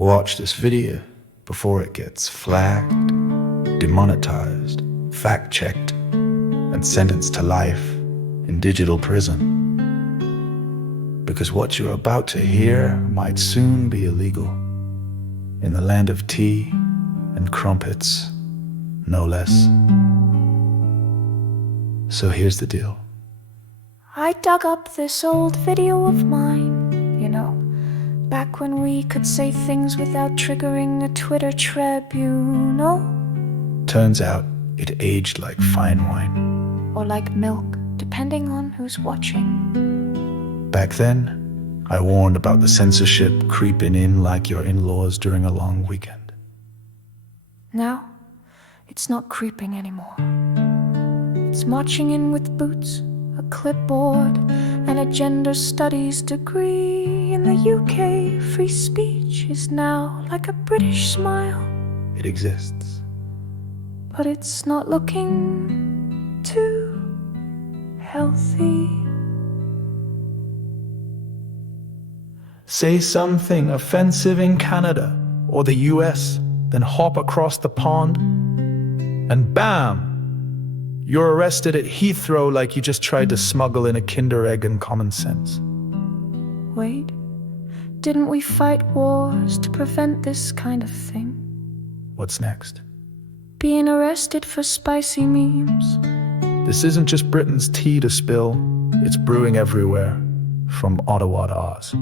Watch this video before it gets flagged, demonetized, fact-checked, and sentenced to life in digital prison. Because what you're about to hear might soon be illegal in the land of tea and crumpets, no less. So here's the deal. I dug up this old video of mine, you know, back when we could say things without triggering the Twitter tribunal. Turns out it aged like fine wine. Or like milk, depending on who's watching. Back then, I warned about the censorship creeping in like your in-laws during a long weekend. Now, it's not creeping anymore. It's marching in with boots, a clipboard, and a gender studies degree. In the UK, free speech is now like a British smile. It exists. But it's not looking too healthy. Say something offensive in Canada or the US, then hop across the pond, and bam! You're arrested at Heathrow like you just tried to smuggle in a Kinder Egg and common sense. Wait, didn't we fight wars to prevent this kind of thing? What's next? Being arrested for spicy memes. This isn't just Britain's tea to spill, it's brewing everywhere, from Ottawa to Oz.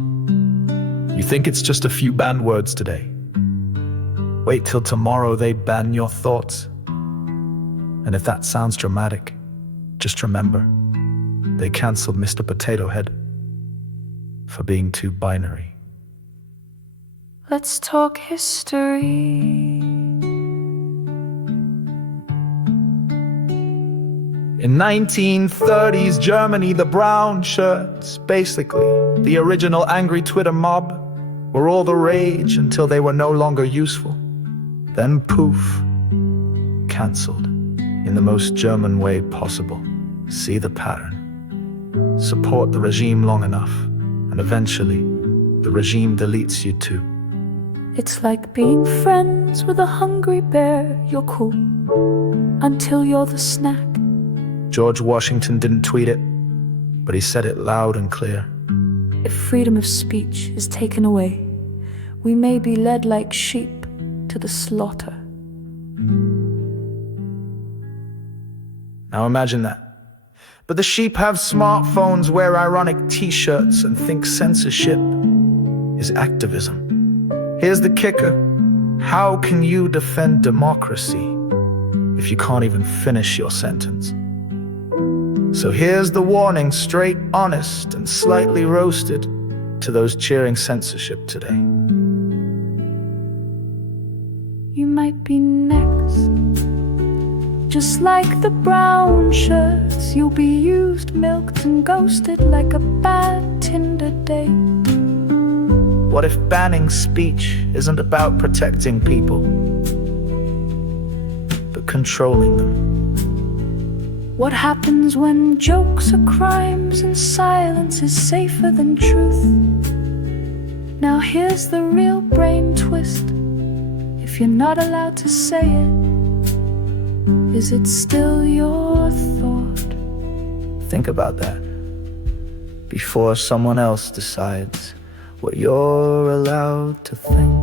You think it's just a few banned words today. Wait till tomorrow they ban your thoughts. And if that sounds dramatic, just remember, they cancelled Mr. Potato Head for being too binary. Let's talk history. In 1930s Germany, the brown shirts, basically the original angry Twitter mob, were all the rage until they were no longer useful. Then poof, cancelled in the most German way possible. See the pattern. Support the regime long enough, and eventually, the regime deletes you too. It's like being friends with a hungry bear. You're cool until you're the snack. George Washington didn't tweet it, but he said it loud and clear. If freedom of speech is taken away, we may be led like sheep to the slaughter. Now imagine that. But the sheep have smartphones, wear ironic t-shirts, and think censorship is activism. Here's the kicker. How can you defend democracy if you can't even finish your sentence? So here's the warning, straight, honest, and slightly roasted, to those cheering censorship today. You might be next. Just like the brown shirts, you'll be used, milked, and ghosted like a bad Tinder date. What if banning speech isn't about protecting people, but controlling them? What happens when jokes are crimes and silence is safer than truth? Now here's the real brain twist. If you're not allowed to say it, is it still your thought? Think about that before someone else decides what you're allowed to think.